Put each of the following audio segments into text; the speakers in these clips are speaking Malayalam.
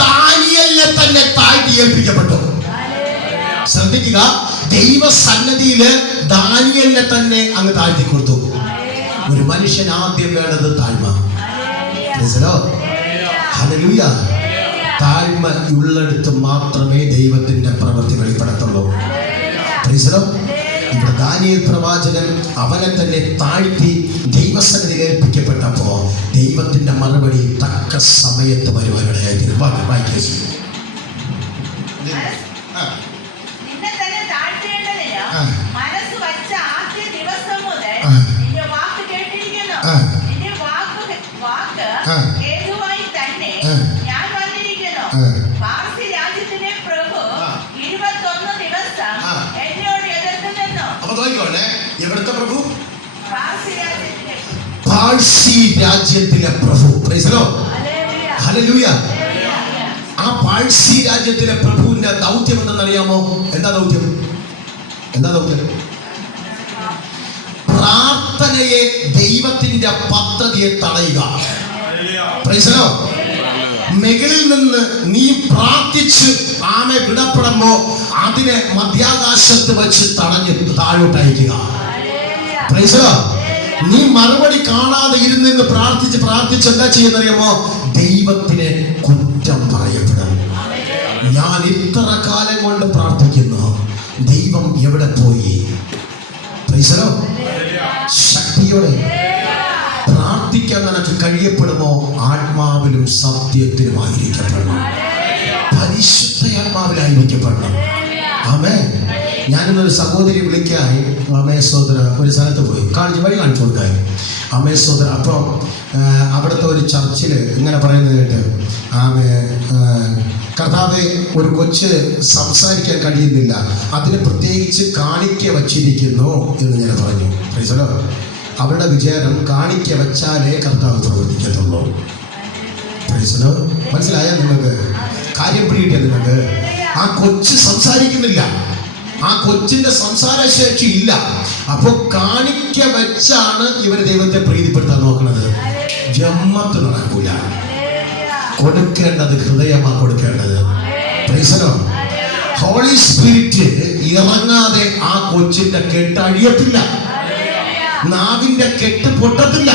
ദാനിയേലിനെ തന്നെ താഴ്ത്തി ഏൽപ്പിക്കപ്പെട്ടു. ശ്രദ്ധിക്കുക, ദൈവസന്നിധിയില് ദാനിയേലിനെ തന്നെ അങ്ങ് താഴ്ത്തി കൊടുത്തു. ഒരു മനുഷ്യൻ ആദ്യം വേണ്ടത് താഴ്മ. ഹല്ലേലൂയ. താഴ്മ ഉള്ളിടത്ത് മാത്രമേ ദൈവത്തിന്റെ പ്രവൃത്തി വെളിപ്പെടത്തുള്ളൂ. ഇവിടെ ദാനിയേൽ പ്രവാചകൻ അവനെ തന്നെ താഴ്ത്തി ദൈവസന്നിധിയിൽ ഏൽപ്പിക്കപ്പെട്ടപ്പോ ദൈവത്തിന്റെ മറുപടി തക്ക സമയത്ത് വരുവാനിടയായിരുന്നു. എവിടുത്തെ പ്രഭു? പാഴ്സി രാജ്യത്തിലെ പ്രഭു. ഹല്ലേലൂയ. ആ പാഴ്സി രാജ്യത്തിലെ പ്രഭുവിന്റെ ദൗത്യം എന്തെന്നറിയാമോ? എന്താ ദൗത്യം? പ്രാർത്ഥനയെ, ദൈവത്തിന്റെ പദ്ധതിയെ തടയുക. മുകളിൽ നിന്ന് നീ പ്രാർത്ഥിച്ച് ആമെ വിടപ്പെടുമ്പോ അതിനെ മധ്യാകാശത്ത് വെച്ച് തടഞ്ഞ് താഴോട്ടയക്കുക. നീ മറുപടി കാണാതെ ഇരുന്ന് പ്രാർത്ഥിച്ച് എന്താ ചെയ്യുന്നറിയാമോ? ദൈവത്തിനെ കുറ്റം പറയപ്പെടും. ഞാൻ ഇത്ര കാലം കൊണ്ട് പ്രാർത്ഥിക്കുന്നു, ദൈവം എവിടെ പോയി? ശക്തിയോടെ പ്രാർത്ഥിക്കാൻ നിനക്ക് കഴിയപ്പെടുമോ? ആത്മാവിലും സത്യത്തിലുമായിരിക്കപ്പെടണം. പരിശുദ്ധ ആത്മാവിലായിരിക്കപ്പെടണം. ആമേൻ. ഞാനിന്നൊരു സഹോദരി വിളിക്കായി അമേശ്വര ഒരു സ്ഥലത്ത് പോയി വഴി കാണിച്ചു കൊടുക്കായി അമേശ്വര. അപ്പോൾ അവിടുത്തെ ഒരു ചർച്ചിൽ ഇങ്ങനെ പറയുന്നത് കേട്ട്, കർത്താവെ, ഒരു കൊച്ച് സംസാരിക്കാൻ കഴിയുന്നില്ല, അതിന് പ്രത്യേകിച്ച് കാണിക്ക വച്ചിരിക്കുന്നു എന്ന് ഞാൻ പറഞ്ഞു. അവരുടെ വിചാരം കാണിക്ക വെച്ചാലേ കർത്താവ് പ്രവർത്തിക്കത്തുള്ളൂ. മനസ്സിലായ നിങ്ങൾക്ക്? കാര്യം പിടിയിട്ടേ നിങ്ങൾക്ക്? ആ കൊച്ച് സംസാരിക്കുന്നില്ല, ആ കൊച്ചിന്റെ സംസാരശേഷി ഇല്ല. അപ്പൊ കാണിക്ക വെച്ചാണ് ഇവര് ദൈവത്തെ പ്രീതിപ്പെടുത്താൻ നോക്കുന്നത്. ജമ്മത്ത് നടക്കൂല. കൊടുക്കേണ്ടത് ഹൃദയമാ കൊടുക്കേണ്ടത്. ഹോളി സ്പിരിറ്റ് ഇറങ്ങാതെ ആ കൊച്ചിന്റെ കെട്ട് അഴിയത്തില്ല, നാവിന്റെ കെട്ട് പൊട്ടത്തില്ല.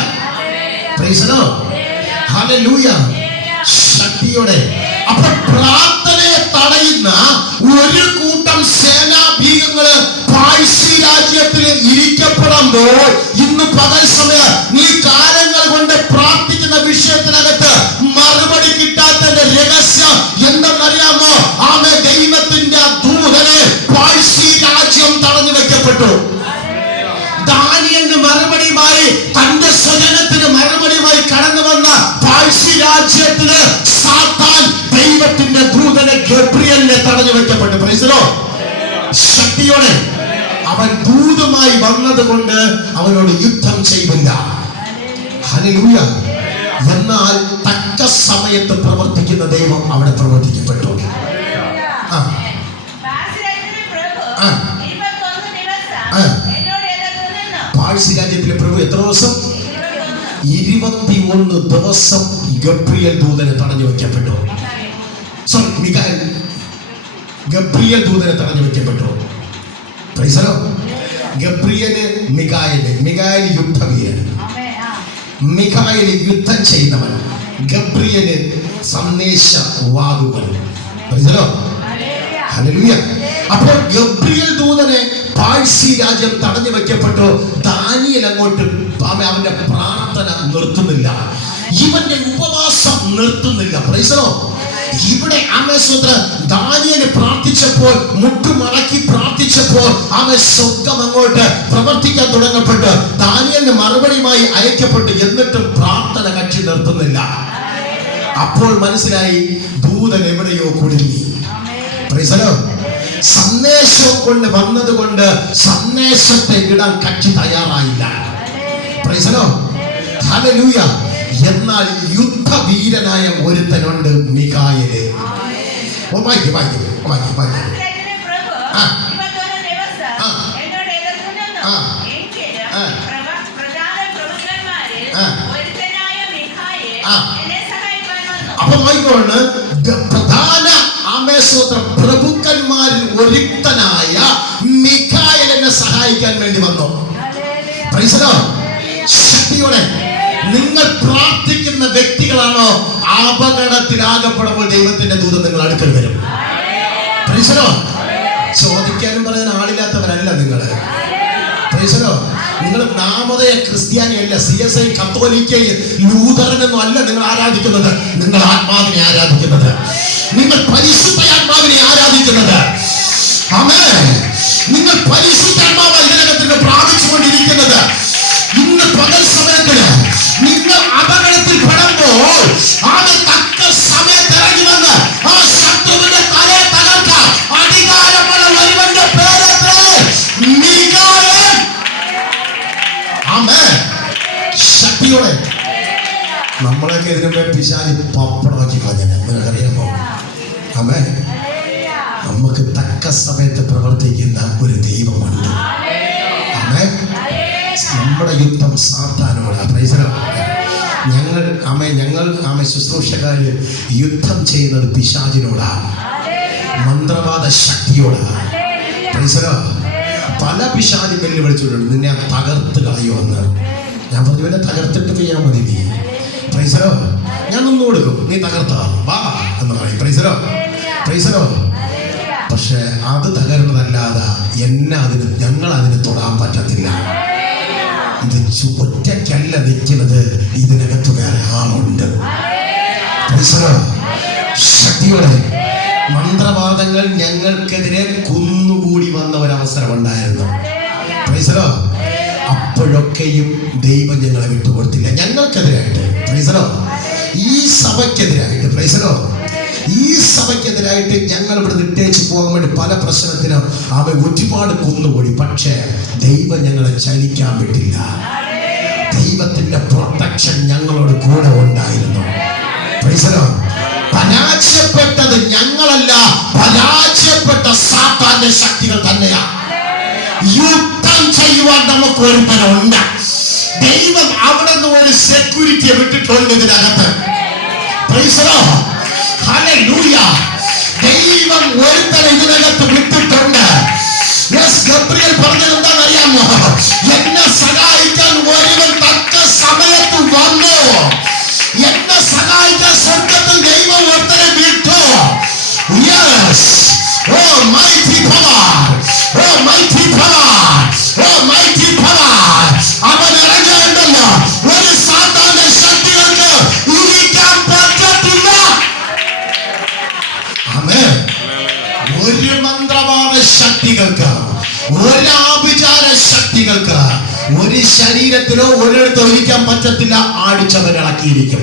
ഹല്ലേലൂയ. ശക്തിയോടെ. അപ്പൊ പ്രാർത്ഥനയെ തടയുന്ന ഒരു കൂട്ടം സേനാഭീകങ്ങള് പാഴ്സി രാജ്യത്തിൽ ഇരിക്കപ്പെടുമ്പോൾ ഇന്ന് പകൽ സമയം നീ കാലങ്ങൾ കൊണ്ട് പ്രാർത്ഥിക്കുന്ന വിഷയത്തിനകത്ത് മറുപടി കിട്ടാത്തതിന്റെ രഹസ്യം എന്തെന്നറിയാമോ? ആമേ, ദൈവത്തിന്റെ ദൂതനെ പാഴ്സി രാജ്യം തടഞ്ഞു വെക്കപ്പെട്ടു. ദാനിയേലിന് മറുപടിയുമായി, തന്റെ സ്വജനത്തിന് മറുപടിയുമായി കടന്നു വന്ന പാഴ്സി രാജ്യത്തിന് സാത്താൻ ദൈവത്തിന്റെ ദൂതനെ ഗബ്രിയേലിനെ തടഞ്ഞു വെക്കപ്പെട്ടു. ശക്തിയോടെ അവൻ ദൂതുമായി വന്നത് കൊണ്ട് അവനോട് യുദ്ധം ചെയ്തില്ല. ഹല്ലേലൂയ. എന്നാൽ തക്ക സമയത്ത് പ്രവർത്തിക്കുന്ന ദൈവം അവിടെ പ്രവർത്തിക്കപ്പെട്ടു. പാഴ്സി രാജ്യത്തിലെ പ്രഭു എത്ര ദിവസം? 21 ദിവസം ഗബ്രിയേൽ ദൂതനെ തടഞ്ഞു വെക്കപ്പെട്ടു. ഗബ്രിയേൽ ദൂതനെ തടഞ്ഞു വെക്കപ്പെട്ടു. ഗബ്രിയേല് മിഖായേൽ യുദ്ധവീരൻ, മിഖായേൽ യുദ്ധം ചെയ്യുന്നവൻ, ഗബ്രിയേല് സന്ദേശവാഹകൻ. ഹല്ലേലൂയ. അപ്പോൾ ഗബ്രിയേൽ ദൂതനെ പാഴ്സി രാജ്യം തടഞ്ഞു വെക്കപ്പെട്ടു. ദാനിയേൽ അങ്ങോട്ട് അവന്റെ പ്രാർത്ഥന നിർത്തുന്നില്ല, ഇവന്റെ ഉപവാസം നിർത്തുന്നില്ല. ഇവിടെ ദാനിയേല് പ്രാർത്ഥിച്ചപ്പോൾ, മുട്ടുമടക്കി പ്രാർത്ഥിച്ചപ്പോൾ അവൻ സ്വർഗ്ഗം അങ്ങോട്ട് പ്രവർത്തിക്കാൻ തുടങ്ങപ്പെട്ടു. ദാനിയേലിന് മറുപടിയുമായി അയക്കപ്പെട്ടു. എന്നിട്ടും പ്രാർത്ഥന കക്ഷി നിർത്തുന്നില്ല. അപ്പോൾ മനസ്സിലായി, ദൂതൻ എവിടെയോ കുടുങ്ങി. സന്ദേശം കൊണ്ട് വന്നത് കൊണ്ട് സന്ദേശത്തെ ഇടാൻ കക്ഷി തയ്യാറായില്ല. ഹല്ലേലൂയ. എന്നാൽ യുദ്ധവീരനായ ഒരുത്തനുണ്ട്, മിഖായേല്. അപ്പൊ നോക്കിക്കോണ്ട് സഹായിക്കാൻ വേണ്ടി വന്നു. Price the Lord. ശക്തിയോടെ നിങ്ങൾ പ്രാർത്ഥിക്കുന്ന വ്യക്തികളാണോ അപകടത്തിലാകപ്പെടുമ്പോൾ ദൈവത്തിന്റെ ദൂതൻ നിങ്ങൾ അടുക്കൽ വരും. Price the Lord. ചോദിക്കാനും പറയാൻ ആളില്ലാത്തവരല്ല നിങ്ങൾ. Price the Lord. നിങ്ങൾ നാമതയ ക്രിസ്ത്യാനിയല്ല, CSI കത്തോലിക്ക ലൂതറനൊന്നും അല്ല നിങ്ങൾ ആരാധിക്കുന്നത്. നിങ്ങൾ ആത്മാവിനെ ആരാധിക്കുന്നത്, നിങ്ങൾ പരിശുദ്ധാത്മാവിനെ ആരാധിക്കുന്നത്. ആമേൻ. നിങ്ങൾ പരിശുദ്ധാത്മാവ് ഇതിനകത്ത് പ്രാപിച്ചുകൊണ്ടിരിക്കുന്നത്. ഇന്ന് പകൽ സമയത്തിന് നിങ്ങൾ അപകടത്തിൽ പെടുമ്പോൾ അത് തക്ക സമയത്ത് ഇറങ്ങി വന്ന് ആ ശത്രുവിന്റെ തലയെ തകർക്കാൻ അധികാരമുള്ള ഒരുവന്റെ പേരത്രേ മിഖായേൽ. ആമേൻ. ശക്തിയോടെ നമ്മളൊക്കെ ഇതിനുമ്പേ പിശാചി പപ്പടമാക്കി കളഞ്ഞ നിങ്ങൾക്കറിയാമോ? ആമേൻ. നമുക്ക് തക്ക സമയത്ത് പ്രവർത്തിക്കുന്ന ഒരു ദൈവമുണ്ട്. ആമേൻ. നമ്മുടെ യുദ്ധം സാത്താനോടാ. Price the Lord. ഞങ്ങൾ ശുശ്രൂഷക്കാര് യുദ്ധം ചെയ്യുന്നത് പിശാചിനോടാ, മന്ത്രവാദ ശക്തിയോടാ. Praise the lord. പല പിശാചി വെല്ലുവിളിച്ചിട്ടുണ്ട്, നിന്നെ തകർത്ത് കളയുമെന്ന്. ഞാൻ പറഞ്ഞു, എന്നെ തകർത്തിട്ട് ചെയ്യാൻ മതി നീ. Price the Lord. ഞാൻ നിന്ന് കൊടുക്കും, നീ തകർത്താ വാ എന്ന് പറയും. Price the Lord. Price the Lord. പക്ഷെ അത് തകരുന്നതല്ലാതെ ഞങ്ങൾ അതിന് തൊടാൻ പറ്റത്തില്ല. ഇത് ഒറ്റയ്ക്കല്ല നിൽക്കുന്നത്, ഇതിനകത്ത് വേറെ ആളുണ്ട്. ശക്തിയോടെ മന്ത്രവാദങ്ങൾ ഞങ്ങൾക്കെതിരെ കുന്നുകൂടി വന്ന ഒരവസരം ഉണ്ടായിരുന്നു. അപ്പോഴൊക്കെയും ദൈവം ഞങ്ങളെ വിട്ടുകൊടുത്തില്ല. ഞങ്ങൾക്കെതിരായിട്ട്, ഈ സഭയ്ക്കെതിരായിട്ട്, ഈ സഭയ്ക്കെതിരായിട്ട് ഞങ്ങൾ ഇവിടെ നിട്ടേച്ച് പോകാൻ വേണ്ടി പല പ്രശ്നത്തിനും ഒരുപാട് കുന്നുകൂടി. പക്ഷേ ദൈവം ഞങ്ങളെ ചലിക്കാൻ വിട്ടില്ല. ദൈവത്തിന്റെ പ്രൊട്ടക്ഷൻ ഞങ്ങളോട് കൂടെ ഉണ്ടായിരുന്നു. പരാജയപ്പെട്ടത് ഞങ്ങളല്ല, പരാജയപ്പെട്ട സാത്താന്റെ ശക്തികൾ തന്നെയാണ്. യുദ്ധം ചെയ്യുവാൻ നമുക്ക് ഒരുത്തനുണ്ട്. ദൈവം അവിടെ നിന്ന് ഒരു സെക്യൂരിറ്റിയെ വിട്ടിട്ടുണ്ട് ഇതിനകത്ത്. ഹല്ലേലൂയ. ദൈവം ഒരുത്തനെ ഇതിനകത്ത് വിട്ടിട്ടുണ്ട്. ഗബ്രിയേൽ പറഞ്ഞത് എന്താണെന്നറിയാമോ? എന്നെ സഹായിക്കാൻ ഒരുവൻ തക്ക സമയത്ത് വന്നു. എന്നെ സഹായിക്കാൻ സ്വർഗ്ഗത്തിൽ ദൈവം ഒരുത്തനെ വിട്ടു. Yes. Oh mighty power. Oh mighty power. Oh mighty power. അവൻ ഇറങ്ങിയുണ്ടല്ലോ. ഒരു സാത്താന്റെ ശക്തികൾക്ക് ഇരിക്കാൻ പറ്റത്തില്ല. ആമേൻ. ഒരു മന്ത്രവാദ ശക്തികൾക്ക്, ഒരു ആഭിചാര ശക്തികൾക്ക് ഒരു ശരീരത്തിലോ ഒരിടത്തോ ഇരിക്കാൻ പറ്റത്തില്ല. ആടിച്ചവൻ ഇളക്കിയിരിക്കും.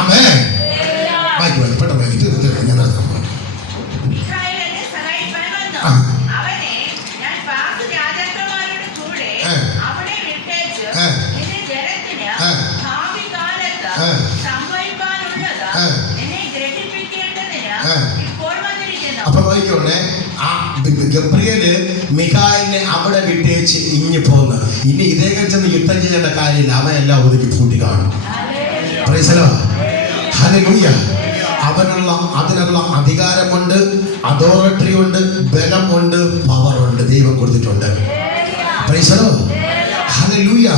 ആമേൻ. പെട്ടെന്ന് ഞാൻ നടത്താം. അപ്പൊ നോക്കിക്കോണേ, ഗബ്രിയേല് മിഖായേലിനെ അവിടെ വിട്ടേച്ച് ഇങ്ങി പോന്ന്. ഇനി ഇതേക്കും ചെന്ന് യുദ്ധം ചെയ്യേണ്ട കാര്യമില്ല, അവനെല്ലാം ഒതുക്കി പൂട്ടി കാണും. Price the lord. ഹല്ലേലൂയ. അതിനുള്ള അധികാരമുണ്ട്, അതോറിറ്റി ഉണ്ട്, ബലമുണ്ട്, പവറുണ്ട്, ദൈവം കൊടുത്തിട്ടുണ്ട്. Price the lord. ഹല്ലേലൂയ.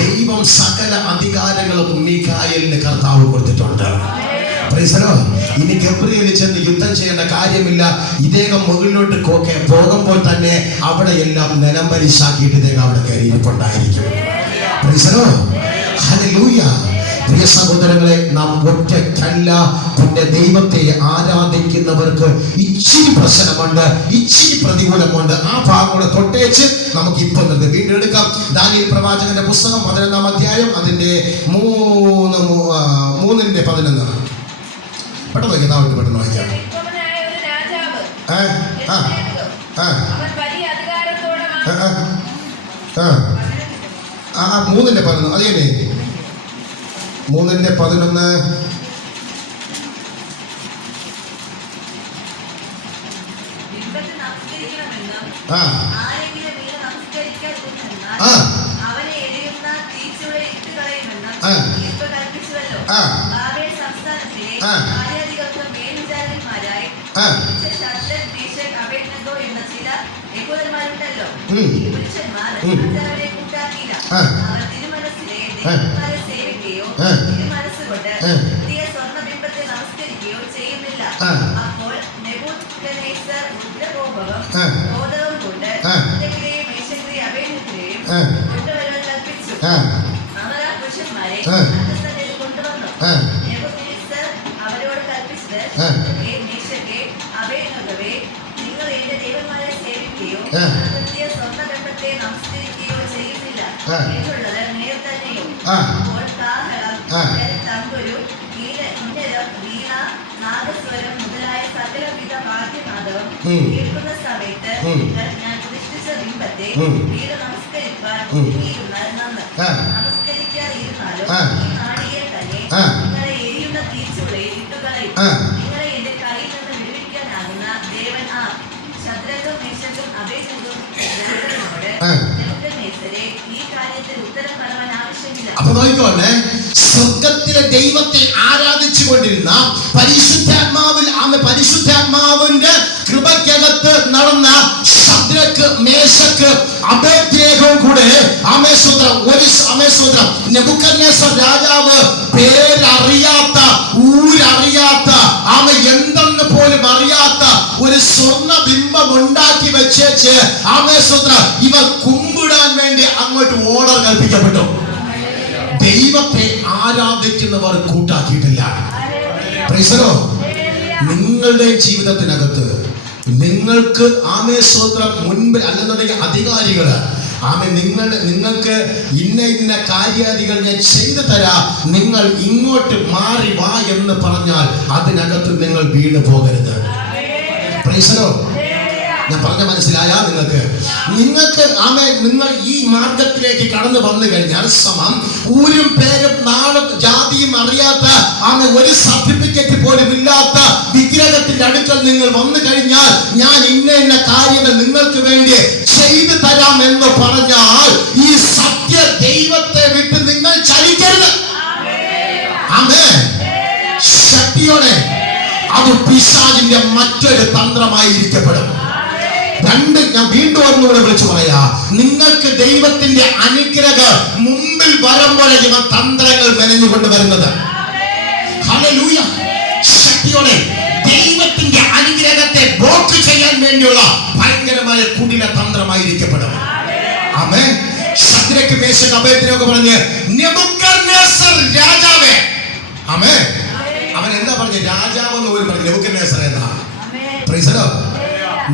ദൈവം സകല അധികാരങ്ങളും മിഖായേലിന് കർത്താവ് കൊടുത്തിട്ടുണ്ട്. Price the Lord. ഇനി ഗബ്രിയേൽ ചെന്ന് യുദ്ധം ചെയ്യേണ്ട കാര്യമില്ല. ഇദ്ദേഹം മുകളിലോട്ട് പോകുമ്പോൾ തന്നെ അവിടെ എല്ലാം നിലംപരിശാക്കിയിട്ട് ഇദ്ദേഹം അവിടെ കയറിയിരിപ്പുണ്ടായിരിക്കും. Praise the lord. ഹല്ലേലൂയ. പ്രിയ സഹോദരങ്ങളെ, നാം ഒറ്റയ്ക്കല്ല. പിന്നെ ദൈവത്തെ ആരാധിക്കുന്നവർക്ക് ഇച്ചിരി പ്രശ്നമുണ്ട്, ഇച്ചിരി പ്രതികൂലമുണ്ട്. ആ ഭാഗങ്ങളെ തൊട്ടേച്ച് നമുക്ക് ഇപ്പം വീണ്ടും എടുക്കാം. ദാനിയേൽ പ്രവാചകന്റെ പുസ്തകം 11-ാം അധ്യായം അതിന്റെ 3-ന്റെ 11. പെട്ടെന്ന് വായിക്കാം, പെട്ടെന്ന് വായിക്കാം. 3-ന്റെ 11. അത് തന്നെ 3-ന്റെ 11. പുരുഷന്മാർ അവരെ കൂട്ടാക്കിയില്ല. അവർ തിരുമനസ്സിലെ ദൈവന്മാരെ സേവിക്കുകയോ തിരുമനസ്സുകൊണ്ട് പുതിയ സ്വർണ്ണബിംബത്തെ നമസ്കരിക്കുകയോ ചെയ്യുന്നില്ല. അപ്പോൾ നെബൂഖദ്നേസർ രുദ്രകോപവും ക്രോധവും കൊണ്ട് ഇന്ദ്രനെയും മേശക്കിനെയും അബേദ്നെഗോയെയും കൊണ്ടുവരുവാൻ കൽപ്പിച്ചു. അവർ ആ പുരുഷന്മാരെ അന്തസ്സന്നിധിയിൽ കൊണ്ടുവന്നു. നെബൂഖദ്നേസർ അവരോട് കൽപ്പിച്ചത്, മേശക്കെ അബേദ്നെഗോവേ, നിങ്ങൾ എന്റെ ദൈവന്മാരെ സേവിക്കുകയോ പുതിയ സ്വർണ്ണബിംബത്തെ നമസ്കരിക്കുകയോ ചെയ്യുന്നില്ല എന്നുള്ളത് നേർ തന്നെയോ? അപ്പോൾ കാഹളം, തമ്പുരു, കിന്നരം, വീണ, നാദസ്വരം മുതലായ സകലവിധ വാദ്യനാദവും കേൾക്കുന്ന സമയത്ത് ഞാൻ പ്രതിഷ്ഠിച്ച ബിംബത്തെ വീട് നമസ്കരിക്കാൻ ഒരുങ്ങിയിരുന്നാൽ നന്ന്. നമസ്കരിക്കാതിരുന്നാലും ഈ നാഴികയിൽ തന്നെ നിങ്ങളെ എരിയുന്ന തീച്ചുളയിൽ ഇട്ടുകളയും. നിങ്ങളെ എന്റെ കയ്യിൽ നിന്ന് വിടുവിക്കാനാകുന്ന ദേവൻ ആ ശദ്രക്കും മേശക്കും അബേദ്നെഗോവും നെബൂഖദ്നേസരെ ഈ കാര്യത്തിൽ ഉത്തരം പറയാൻ ആവശ്യമില്ല. അപ്പൊ നോക്കിക്കോട്ടെ, സ്വർഗത്തിലെ ദൈവത്തെ ആരാധിച്ചു കൊണ്ടിരുന്ന പരിശുദ്ധാത്മാവിന്റെ കൃപയ്ക്കകത്ത് നടന്ന ശദ്രക്ക്, മേശക്ക്, അബേദ്നെഗോവും കൂടെ നെബൂഖദ്നേസർ രാജാവ് പേരറിയാത്ത, ഊരറിയാത്ത, എന്തെന്ന് പോലും അറിയാത്ത ഒരു സ്വർണ്ണ ബിംബം ഉണ്ടാക്കി വെച്ചേച്ച് ഇവർ കുമ്പിടാൻ വേണ്ടി അങ്ങോട്ട് ഓർഡർ കൽപ്പിക്കപ്പെട്ടു. ദൈവത്തെ ആരാധിക്കുന്നവർ കൂട്ടാക്കിയിട്ടില്ല. നിങ്ങളുടെ ജീവിതത്തിനകത്ത് നിങ്ങൾക്ക് മുൻപിൽ അല്ലെന്നുണ്ടെങ്കിൽ അധികാരികള് നിങ്ങൾക്ക് ഇന്ന കാര്യാദികൾ ഞാൻ ചെയ്തു തരാം, നിങ്ങൾ ഇങ്ങോട്ട് മാറി വാ എന്ന് പറഞ്ഞാൽ അതിനകത്ത് നിങ്ങൾ വീണു പോകരുത്. ഞാൻ പറഞ്ഞ മനസ്സിലായാ നിങ്ങൾക്ക്? നിങ്ങൾ ഈ മാർഗത്തിലേക്ക് കടന്നു വന്നു കഴിഞ്ഞാൽ ഊരും പേരും നാളും ജാതിയും അറിയാത്ത ഒരു സർട്ടിഫിക്കറ്റ് പോലും ഇല്ലാത്ത വിഗ്രഹത്തിന്റെ അടുക്കൽ നിങ്ങൾ വന്നു കഴിഞ്ഞാൽ ഞാൻ ഇന്ന കാര്യങ്ങൾ നിങ്ങൾക്ക് വേണ്ടി ചെയ്തു തരാം എന്ന് പറഞ്ഞാൽ ഈ സത്യ ദൈവത്തെ വിട്ട് നിങ്ങൾ ചലിക്കരുത്. ശക്തിയോടെ അത് പിശാചിന്റെ മറ്റൊരു തന്ത്രമായിരിക്കപ്പെടും. ഞാൻ വീണ്ടും ഒന്നുകൂടെ വിളിച്ചു പറയാ, നിങ്ങൾക്ക് ദൈവത്തിന്റെ അനുഗ്രഹം മുമ്പിൽ വരുമ്പോൾ ഇവ തന്ത്രങ്ങൾ മെനഞ്ഞുകൊണ്ട് വരുന്നത്. ഹല്ലേലൂയ. ശക്തിയോടെ ദൈവത്തിന്റെ അനുഗ്രഹത്തെ ബ്ലോക്ക് ചെയ്യാൻ വേണ്ടിയുള്ള ഭയങ്കരമായ കുടില തന്ത്രമായിരിക്കപ്പെടും. ആമേൻ. ശദ്രക്ക്, മേശക്ക്, അബേദ്നെഗോ പറഞ്ഞ് നെബൂഖദ്നേസർ രാജാവേ. ആമേൻ. അവൻ എന്താ പറഞ്ഞ? രാജാവ് എന്ന് പോലും പറഞ്ഞു. നെബൂഖദ്നേസർ എന്താ? Price the Lord.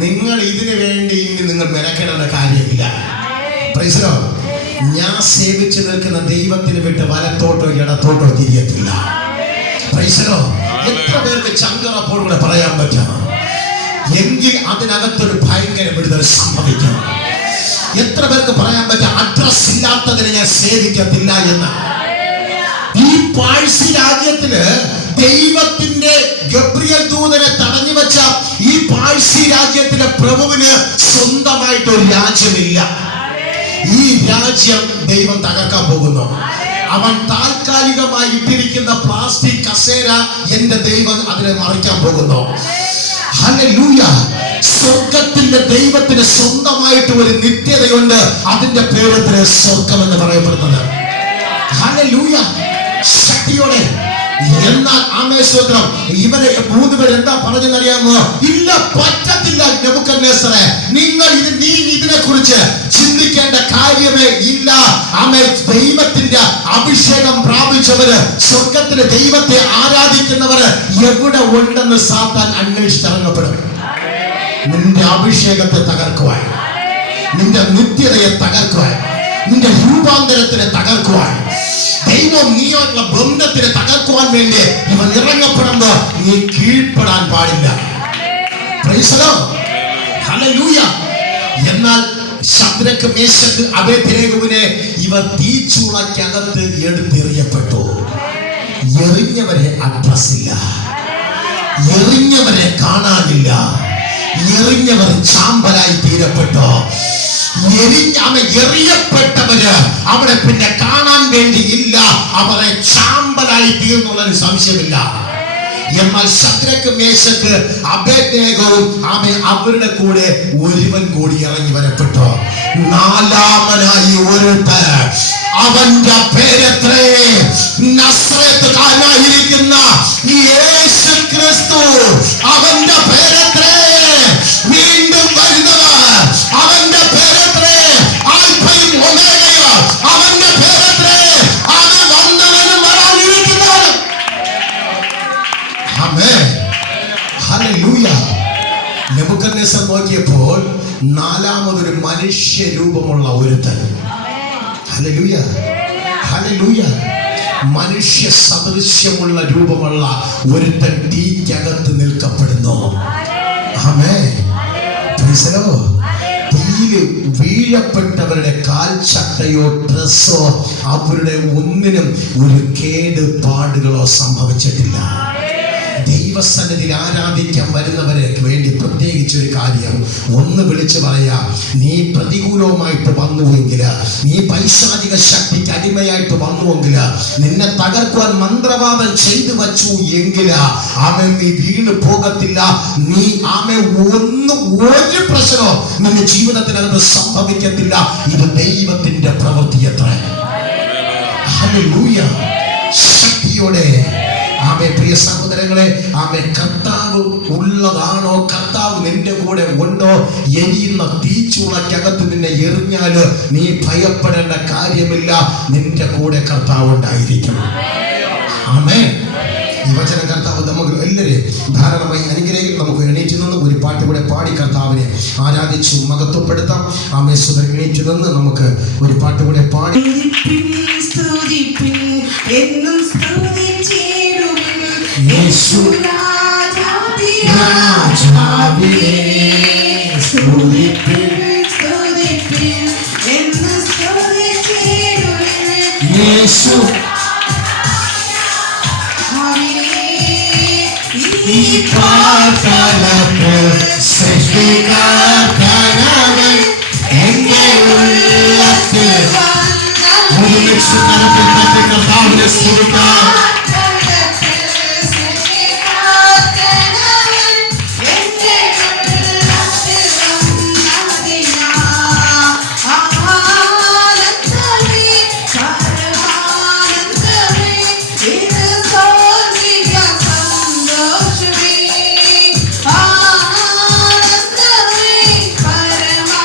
നിങ്ങൾ ഇതിനു വേണ്ടി നിങ്ങൾ മെനക്കെടേണ്ട കാര്യമില്ല. Price the Lord. ഞാൻ സേവിച്ചു നിൽക്കുന്ന ദൈവത്തിന് വിട്ട് വലത്തോട്ടോ ഇടത്തോട്ടോ തിരിയത്തില്ല. Price the Lord. എത്ര പേർക്ക് ചങ്കറപ്പോഴുകൂടെ പറയാൻ പറ്റും? എങ്കിൽ അതിനകത്തൊരു ഭയങ്കര വിടുതൽ സംഭവിക്കും. എത്ര പേർക്ക് പറയാൻ പറ്റും അഡ്രസ് ഇല്ലാത്തതിനെ ഞാൻ സേവിക്കത്തില്ല എന്ന്? ഈ പാഴ്സി രാജ്യത്തില് ദൈവത്തിന്റെ ഗബ്രിയേൽ ദൂതനെ തടഞ്ഞു വെച്ച ഈ പാഴ്സി രാജ്യത്തിലെ പ്രഭുവിന് സ്വന്തമായിട്ട് ഒരു രാജ്യമില്ല. ഈ രാജ്യം ദൈവം തകർക്കാൻ പോകുന്നു. അവൻ താൽക്കാലികമായി ഇട്ടിരിക്കുന്ന പ്ലാസ്റ്റിക് കസേര എന്റെ ദൈവം അതിനെ മറിക്കാൻ പോകുന്നു. ഹല്ലേലൂയ. സ്വർഗത്തിന്റെ ദൈവത്തിന് സ്വന്തമായിട്ട് ഒരു നിത്യതയുണ്ട്. അതിന്റെ പേരത്തിന് സ്വർഗം എന്ന് പറയപ്പെടുന്നത്. ഹല്ലേലൂയ. ശക്തിയോടെ. എന്നാൽ ആമേശ്വരം ഇവരെ 3 പേർ എന്താ പറഞ്ഞെന്നറിയാമോ? ഇല്ല, പറ്റത്തില്ല നെബൂഖദ്നേസറേ, നീ ഇതിനെ കുറിച്ച് ചിന്തിക്കേണ്ട കാര്യമേ ഇല്ല. ദൈവത്തിന്റെ അഭിഷേകം പ്രാപിച്ചവര്, സ്വർഗത്തിലെ ദൈവത്തെ ആരാധിക്കുന്നവര് എവിടെ ഉണ്ടെന്ന് സാത്താൻ അന്വേഷിച്ചിറങ്ങപ്പെടും. നിന്റെ അഭിഷേകത്തെ തകർക്കുവാൻ, നിന്റെ നിത്യതയെ തകർക്കുവാൻ, നിന്റെ രൂപാന്തരത്തിനെ തകർക്കുവാൻ, ദൈവം നീയുള്ള ബന്ധത്തിനെ തകർക്കുവാൻ വേണ്ടി ഇവൻ ഇറങ്ങപ്പെടുമ്പോ നീ കീഴ്പ്പെടാൻ പാടില്ല. Price the lord. ഹല്ലേലൂയ. എന്നാൽ ശദ്രക്ക്, മേശക്ക്, അബേദ്നെഗോവിനെ ഇവർ തീച്ചൂളക്കകത്ത് എടുത്തെറിയപ്പെട്ടു. എറിഞ്ഞവരെ അഡ്രസ് ഇല്ല, എറിഞ്ഞവരെ കാണാനില്ല, എറിഞ്ഞവർ ചാമ്പലായി തീരപ്പെട്ടു. എറിയപ്പെട്ടവര് അവിടെ പിന്നെ കാണാൻ വേണ്ടി ഇല്ല, അവരെ ചാമ്പലായി തീർന്നുള്ളൊരു സംശയമില്ല. എന്നാൽ ശദ്രക്ക്, മേശക്ക്, അബേദ്നെഗോവും അവരുടെ കൂടെ ഒരുവൻ കൂടി ഇറങ്ങി വരപ്പെട്ടു. നാലാമനായി ഒരുത്തൻ, അവന്റെ പേരത്രേ നസ്രയത്തുകാരനായിരിക്കുന്ന യേശു ക്രിസ്തു. അവന്റെ പേരത്രേ വീണ്ടും വരുന്നവർ. അവന്റെ പേരത്രേ ആൽഫയും ഒമേഗയും. അവന്റെ പേരത്രേ അവൻ വന്നവനും വരാനിരിക്കുന്നവനും. ആമേൻ, ഹല്ലേലൂയ. നെബൂഖദ്നേസർ നോക്കിയപ്പോൾ നാലാമതൊരു മനുഷ്യ രൂപമുള്ള ഒരുത്തൻ. Hallelujah, hallelujah. മനുഷ്യ സദൃശ്യമുള്ള രൂപമുള്ള ഒരുത്തൻ തീക്കകത്ത് നിൽക്കപ്പെടുന്നു. ആമേൻ, പ്രൈസ് ദി ലോർഡ്. തീയിൽ വീഴപ്പെട്ടവരുടെ കാൽച്ചട്ടയോ ഡ്രസ്സോ അവരുടെ ഒന്നിനും ഒരു കേടുപാടുകളോ സംഭവിച്ചിട്ടില്ല. ദൈവസന്നിധിയിൽ ആരാധിക്കാൻ വരുന്നവരെ വേണ്ടി പ്രത്യേകിച്ച് ഒരു കാര്യം ഒന്ന് വിളിച്ചു പറയാം. നീ പ്രതികൂലവുമായിട്ട് വന്നുവെങ്കിൽ, നീ പൈശാചിക ശക്തിക്ക് അടിമയായിട്ട് വന്നുവെങ്കിൽ, നിന്നെ തകർക്കുവാൻ മന്ത്രവാദം ചെയ്തു വച്ചു എങ്കിൽ ആമേൻ നീ വീണ് പോകത്തില്ല. നീ ആമേൻ ഒരു പ്രശ്നമോ നിന്റെ ജീവിതത്തിനകത്ത് സംഭവിക്കത്തില്ല. ഇത് ദൈവത്തിന്റെ പ്രവൃത്തിയത്രേ. ഹല്ലേലൂയ. ശക്തിയോടെ ആമേ പ്രിയ സഹോദരങ്ങളെ, ആമേ കർത്താവ് ഉള്ളതാണോ, കർത്താവ് നിന്റെ കൂടെ ഉണ്ടോ? എരിയുന്ന തീച്ചൂളക്കകത്ത് നിന്നെ എറിഞ്ഞാല് നീ ഭയപ്പെടേണ്ട കാര്യമില്ല. നിന്റെ കൂടെ കർത്താവ് ഉണ്ടായിരിക്കും. ആമേൻ. ഈ വചന കർത്താവ് നമുക്ക് എല്ലാവരെയും ധാരാളമായി അനുഗ്രഹിക്കും. നമുക്ക് എണീറ്റ് നിന്ന് ഒരു പാട്ട് കൂടെ പാടി കർത്താവിനെ ആരാധിച്ചു മഹത്വപ്പെടുത്താം. ആമേ സുതർ എണീറ്റ് നിന്ന് നമുക്ക് ഒരു പാട്ട് കൂടെ പാടി യേശു രാജാവിനെ സ്തുതിപ്പിൻ, യേശു ഈ പാതലത്ത് സൃഷ്ടികർത്താവൻ എന്റെ ഉള്ളത്തിൽ ഒരുമിച്ച് നടത്തി കർത്താവിനെ സ്തുതിക്കാം. Para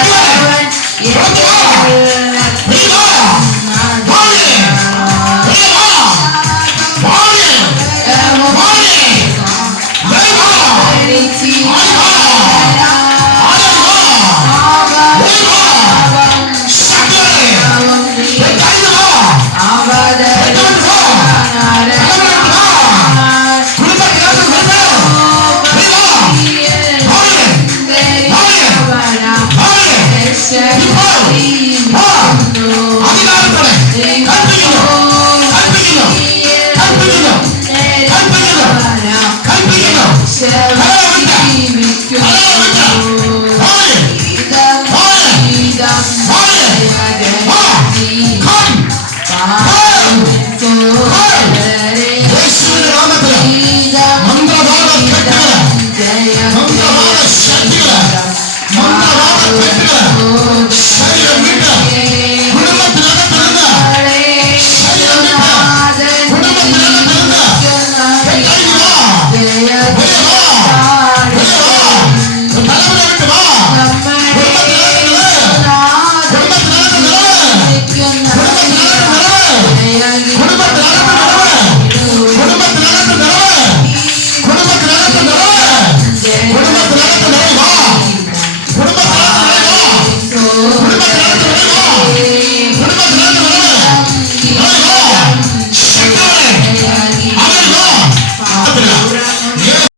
അടിക്കുവാൻ.